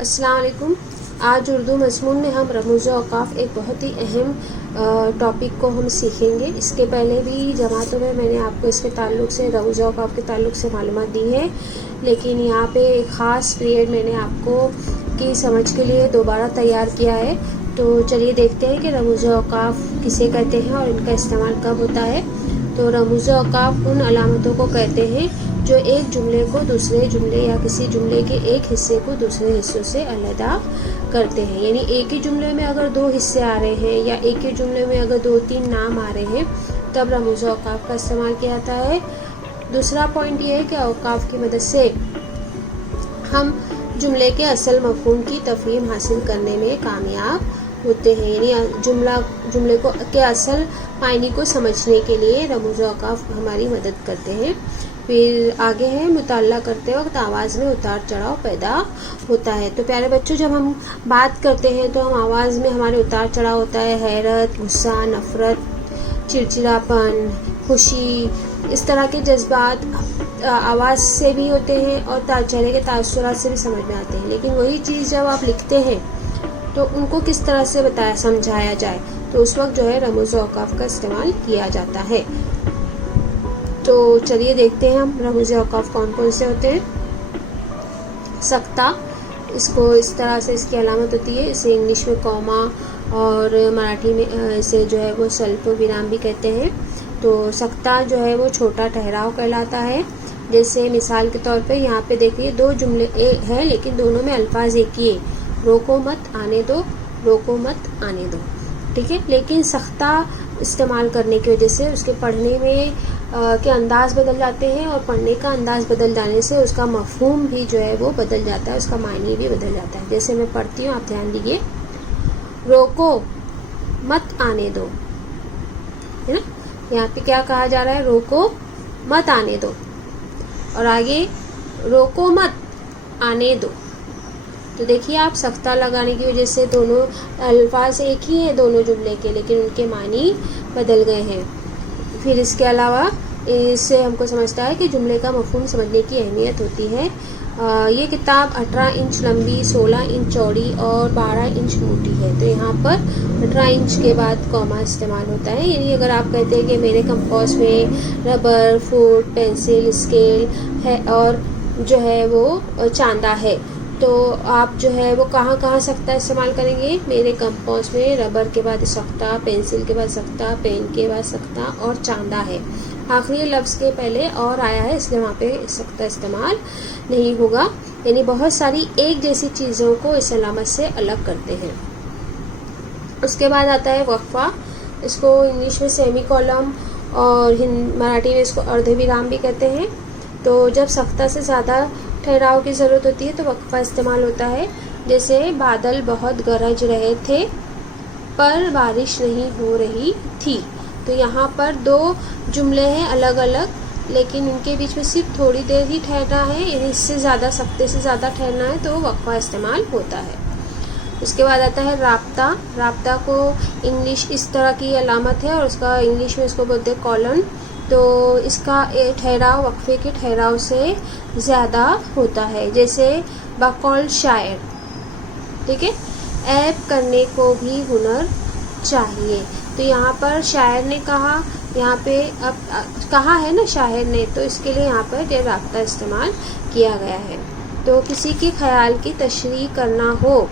अस्सलाम वालेकुम। आज उर्दू मज़मून में हम रमूज़ औक़ाफ़ एक बहुत ही अहम टॉपिक को हम सीखेंगे। इसके पहले भी जमातों में मैंने आपको इसके ताल्लुक़ से रमूज़ औक़ाफ़ के ताल्लुक़ से मालूमात दी है, लेकिन यहाँ पे एक ख़ास पीरियड मैंने आपको की समझ के लिए दोबारा तैयार किया है। तो चलिए देखते हैं कि रमूज़ औक़ाफ़ किसे कहते हैं और इनका इस्तेमाल कब होता है। तो रमूज़ औक़ाफ़ उन अलामतों को कहते हैं जो एक जुमले को दूसरे जुमले या किसी जुमले के एक हिस्से को दूसरे हिस्सों से अलहदा करते हैं। यानी एक ही जुमले में अगर दो हिस्से आ रहे हैं या एक ही जुमले में अगर दो तीन नाम आ रहे हैं, तब रमूज़ औक़ाफ़ का इस्तेमाल किया जाता है। दूसरा पॉइंट ये है कि औक़ाफ़ की मदद से हम जुमले के असल मफ़हूम की तफ़हीम हासिल करने में कामयाब होते हैं। यानी जुमले को के असल मायने को समझने के लिए रमूज़ औक़ाफ़ हमारी मदद करते हैं। फिर आगे है, मुताला करते वक्त आवाज़ में उतार चढ़ाव पैदा होता है। तो प्यारे बच्चों, जब हम बात करते हैं तो हम आवाज़ में हमारे उतार चढ़ाव होता है। हैरत, गुस्सा, नफ़रत, चिड़चिड़ापन, खुशी, इस तरह के जज्बात आवाज़ से भी होते हैं और चेहरे के तासुरात से भी समझ में आते हैं। लेकिन वही चीज़ जब आप लिखते हैं तो उनको किस तरह से समझाया जाए, तो उस वक्त जो है रमूज़ औक़ाफ़ का इस्तेमाल किया जाता है। तो चलिए देखते हैं हम रमूज़ औक़ाफ़ कौन कौन से होते हैं। सख्ता, इसको इस तरह से इसकी अलामत होती है। इसे इंग्लिश में कॉमा और मराठी में इसे जो है वो सल्प विराम भी कहते हैं। तो सख्ता जो है वो छोटा ठहराव कहलाता है। जैसे मिसाल के तौर पे यहाँ पे देखिए, दो जुमले हैं लेकिन दोनों में अल्फाज एक ही है, रोको मत आने दो, रोको मत आने दो, ठीक है। लेकिन सख्ता इस्तेमाल करने की वजह से उसके पढ़ने में के अंदाज़ बदल जाते हैं और पढ़ने का अंदाज़ बदल जाने से उसका मफ़हूम भी जो है वो बदल जाता है, उसका मायने भी बदल जाता है। जैसे मैं पढ़ती हूँ, आप ध्यान दीजिए। रोको मत आने दो, है ना। यहाँ पे क्या कहा जा रहा है? रोको मत आने दो। और आगे रोको मत आने दो। तो देखिए आप, सख्ता लगाने की वजह से दोनों अल्फाज एक ही हैं दोनों जुमले के, लेकिन उनके मानी बदल गए हैं। फिर इसके अलावा इससे हमको समझता है कि जुमले का मफ़हूम समझने की अहमियत होती है। ये किताब 18 इंच लंबी, 16 इंच चौड़ी और 12 इंच मोटी है। तो यहाँ पर 18 इंच के बाद कॉमा इस्तेमाल होता है। यानी अगर आप कहते हैं कि मेरे कंपास में रबर, फुट, पेंसिल, स्केल है और जो है वो चांदा है, तो आप जो है वो कहाँ सख्ता इस्तेमाल करेंगे? मेरे कंपास में रबर के बाद सख्ता, पेंसिल के बाद सख्ता, पेन के बाद सख्ता और चांदा है। आखिरी लफ्ज़ के पहले और आया है, इसलिए वहाँ पे सख्ता इस्तेमाल नहीं होगा। यानी बहुत सारी एक जैसी चीज़ों को इस अलामत से अलग करते हैं। उसके बाद आता है वक्फा। इसको इंग्लिश में सेमी कॉलम और मराठी में इसको अर्धविराम भी कहते हैं। तो जब सख्ता से ज़्यादा ठहराव की ज़रूरत होती है तो वक्फा इस्तेमाल होता है। जैसे बादल बहुत गरज रहे थे पर बारिश नहीं हो रही थी। तो यहाँ पर दो जुमले हैं अलग अलग, लेकिन उनके बीच में सिर्फ थोड़ी देर ही ठहरना है, यानी इससे ज़्यादा, सख्ते से ज़्यादा ठहरना है तो वक्फा इस्तेमाल होता है। उसके बाद आता है राब्ता। राब्ता को इंग्लिश इस तरह की अलामत है और उसका इंग्लिश में इसको बोलते हैं कॉलन। तो इसका ठहराव वक्फे के ठहराव से ज़्यादा होता है। जैसे बकौल शायर, ठीक है। ऐब करने को भी हुनर चाहिए। तो यहाँ पर शायर ने कहा, यहाँ पे अब कहा है ना शायर ने, तो इसके लिए यहाँ पर ये राब्ता इस्तेमाल किया गया है। तो किसी के ख्याल की तशरीह करना हो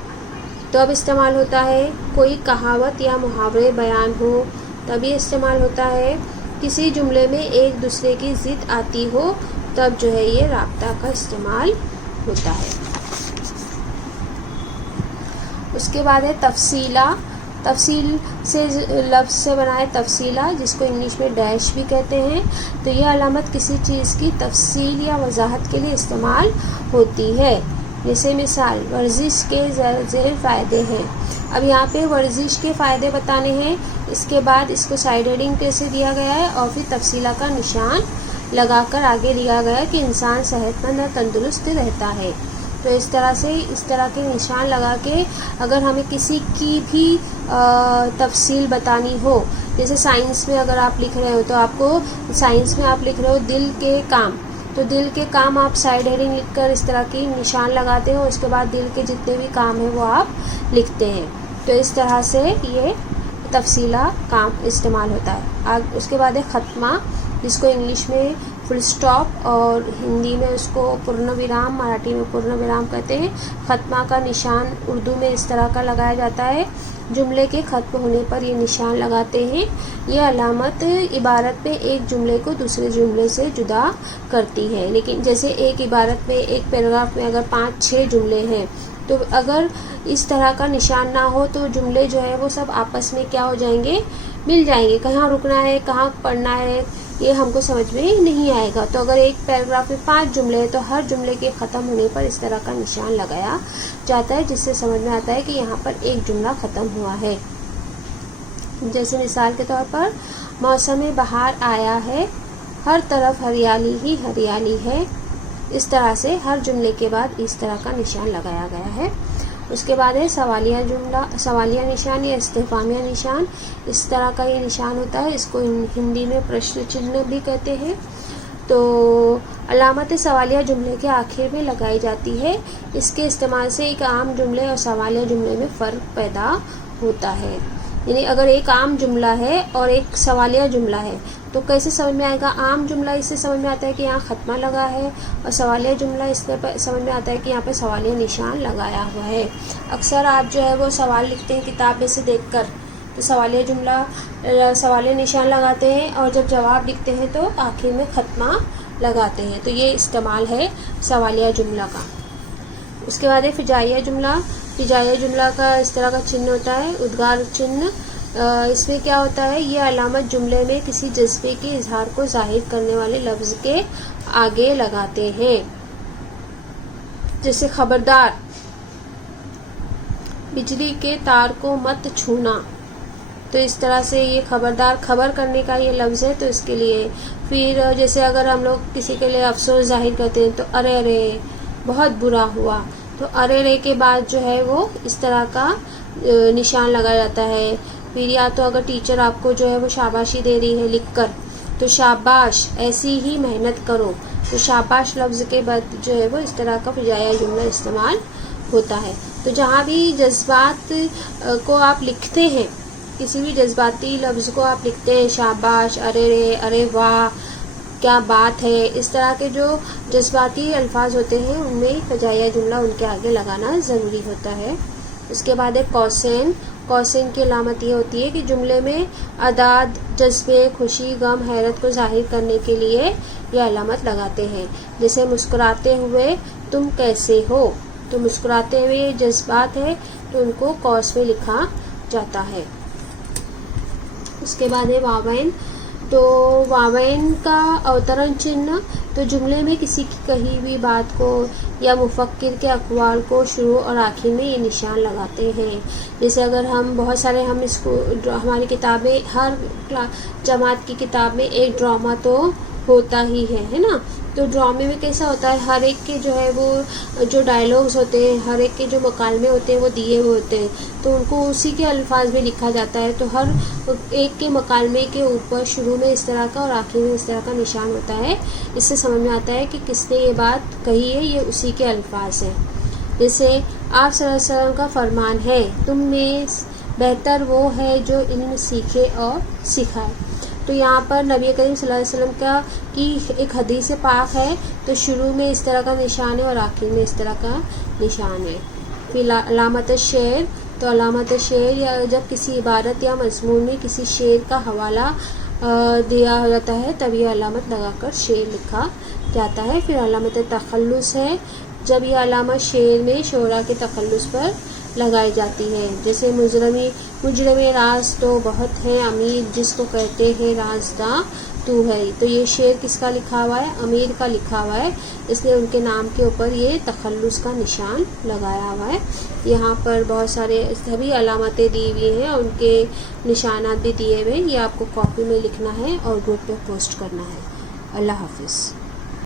तो अब इस्तेमाल होता है। कोई कहावत या मुहावरे बयान हो तब ये इस्तेमाल होता है। किसी जुमले में एक दूसरे की ज़िद आती हो तब जो है ये राब्ता का इस्तेमाल होता है। उसके बाद है तफसीला। तफसील से लफ्ज़ से बना है तफसीला, जिसको इंग्लिश में डैश भी कहते हैं। तो यह अलामत किसी चीज़ की तफसील या वजाहत के लिए इस्तेमाल होती है। जैसे मिसाल, वर्जिश के ज़ेर फ़ायदे हैं। अब यहाँ पे वर्जिश के फ़ायदे बताने हैं, इसके बाद इसको साइड हेडिंग कैसे दिया गया है और फिर तफसीला का निशान लगाकर आगे लिया गया है कि इंसान सेहतमंद और तंदुरुस्त रहता है। तो इस तरह के निशान लगा के अगर हमें किसी की भी तफसील बतानी हो, जैसे साइंस में अगर आप लिख रहे हो तो आपको साइंस में आप लिख रहे हो दिल के काम, تو دل کے کام آپ سائڈ ہیڈنگ لکھ کر اس طرح کی نشان لگاتے ہیں، اس کے بعد دل کے جتنے بھی کام ہیں وہ آپ لکھتے ہیں. تو اس طرح سے یہ تفصیلہ کام استعمال ہوتا ہے. اس کے بعد ہے ختمہ، جس کو انگلش میں فل اسٹاپ اور ہندی میں اس کو پورن ویرام، مراٹھی میں پورن ویرام کہتے ہیں. ختمہ کا نشان اردو میں اس طرح کا لگایا جاتا ہے. جملے کے ختم ہونے پر یہ نشان لگاتے ہیں. یہ علامت عبارت میں ایک جملے کو دوسرے جملے سے جدا کرتی ہے. لیکن جیسے ایک عبارت میں، ایک پیراگراف میں اگر 5-6 جملے ہیں تو اگر اس طرح کا نشان نہ ہو تو جملے جو ہے وہ سب آپس میں کیا ہو جائیں گے، مل جائیں گے. کہاں رکنا ہے، کہاں پڑھنا ہے، یہ ہم کو سمجھ میں نہیں آئے گا. تو اگر ایک پیراگراف میں 5 جملے ہیں تو ہر جملے کے ختم ہونے پر اس طرح کا نشان لگایا جاتا ہے، جس سے سمجھ میں آتا ہے کہ یہاں پر ایک جملہ ختم ہوا ہے. جیسے مثال کے طور پر موسم بہار آیا ہے، ہر طرف ہریالی ہی ہریالی ہے. اس طرح سے ہر جملے کے بعد اس طرح کا نشان لگایا گیا ہے. اس کے بعد ہے سوالیہ جملہ، سوالیہ نشان یا استفہامیہ نشان. اس طرح کا یہ نشان ہوتا ہے، اس کو ہندی میں پرشن چنہ بھی کہتے ہیں. تو علامت سوالیہ جملے کے آخر میں لگائی جاتی ہے. اس کے استعمال سے ایک عام جملے اور سوالیہ جملے میں فرق پیدا ہوتا ہے. یعنی اگر ایک عام جملہ ہے اور ایک سوالیہ جملہ ہے تو کیسے سمجھ میں آئے گا؟ عام جملہ اس سے سمجھ میں آتا ہے کہ یہاں ختمہ لگا ہے، اور سوالیہ جملہ اس میں سمجھ میں آتا ہے کہ یہاں پہ سوالیہ نشان لگایا ہوا ہے. اکثر آپ جو ہے وہ سوال لکھتے ہیں کتاب میں سے دیکھ کر، تو سوالیہ جملہ سوالیہ نشان لگاتے ہیں، اور جب جواب لکھتے ہیں تو آخر میں ختمہ لگاتے ہیں. تو یہ استعمال ہے سوالیہ جملہ کا. اس کے بعد ہے فجائیہ جملہ. فجائیہ جملہ کا اس طرح کا چنہ ہوتا ہے، ادگار چنہ. اس میں کیا ہوتا ہے، یہ علامت جملے میں کسی جذبے کے اظہار کو ظاہر کرنے والے لفظ کے آگے لگاتے ہیں. جیسے خبردار، بجلی کے تار کو مت چھونا. تو اس طرح سے یہ خبردار خبر کرنے کا یہ لفظ ہے، تو اس کے لیے. پھر جیسے اگر ہم لوگ کسی کے لیے افسوس ظاہر کرتے ہیں تو ارے ارے بہت برا ہوا، تو ارے رے کے بعد جو ہے وہ اس طرح کا نشان لگایا جاتا ہے. پھر یا تو اگر ٹیچر آپ کو جو ہے وہ شاباشی دے رہی ہے لکھ کر، تو شاباش ایسی ہی محنت کرو. تو شاباش لفظ کے بعد جو ہے وہ اس طرح کا فجائیہ جملہ استعمال ہوتا ہے. تو جہاں بھی جذبات کو آپ لکھتے ہیں، کسی بھی جذباتی لفظ کو آپ لکھتے ہیں، شاباش، ارے رے، ارے واہ، کیا بات ہے، اس طرح کے جو جذباتی الفاظ ہوتے ہیں ان میں فجائیہ جملہ ان کے آگے لگانا ضروری ہوتا ہے. اس کے بعد ہے کوسین. کوسین کی علامت یہ ہوتی ہے کہ جملے میں اعداد، جذبے، خوشی، غم، حیرت کو ظاہر کرنے کے لیے یہ علامت لگاتے ہیں. جیسے مسکراتے ہوئے تم کیسے ہو، تو مسکراتے ہوئے جذبات ہے تو ان کو کوس میں لکھا جاتا ہے. اس کے بعد ہے واوین. تو واوین کا اوترن چنہ. تو جملے میں کسی کی کہی ہوئی بات کو یا مفکر کے اقوال کو شروع اور آخر میں یہ نشان لگاتے ہیں. جیسے اگر ہم بہت سارے ہماری کتابیں، ہر جماعت کی کتاب میں ایک ڈرامہ تو ہوتا ہی ہے نا. تو ڈرامے میں کیسا ہوتا ہے، ہر ایک کے جو ہے وہ جو ڈائلاگز ہوتے ہیں، ہر ایک کے جو مکالمے ہوتے ہیں وہ دیے ہوئے ہوتے ہیں، تو ان کو اسی کے الفاظ میں لکھا جاتا ہے. تو ہر ایک کے مکالمے کے اوپر شروع میں اس طرح کا اور آخر میں اس طرح کا نشان ہوتا ہے. اس سے سمجھ میں آتا ہے کہ کس نے یہ بات کہی ہے، یہ اسی کے الفاظ ہیں. جیسے آپ صلی اللہ علیہ وسلم کا فرمان ہے، تم میں بہتر وہ ہے جو علم سیکھے اور سکھائے. تو یہاں پر نبی کریم صلی اللہ علیہ وسلم کی ایک حدیث پاک ہے، تو شروع میں اس طرح کا نشان ہے اور آخر میں اس طرح کا نشان ہے. پھر علامت شعر. تو علامت شعر یا جب کسی عبارت یا مضمون میں کسی شعر کا حوالہ دیا جاتا ہے تب یہ علامت لگا کر شعر لکھا جاتا ہے. پھر علامت تخلص ہے، جب یہ علامت شعر میں شعراء کے تخلص پر لگائی جاتی ہے. جیسے مجرم راز تو بہت ہے، امیر جس کو کہتے ہیں رازداں تو ہے. تو یہ شعر کس کا لکھا ہوا ہے؟ امیر کا لکھا ہوا ہے، اس لیے ان کے نام کے اوپر یہ تخلص کا نشان لگایا ہوا ہے. یہاں پر بہت سارے سبھی علامتیں دی ہوئی ہیں اور ان کے نشانات بھی دیے ہوئے ہیں. یہ آپ کو کاپی میں لکھنا ہے اور گروپ پہ پوسٹ کرنا ہے. اللہ حافظ.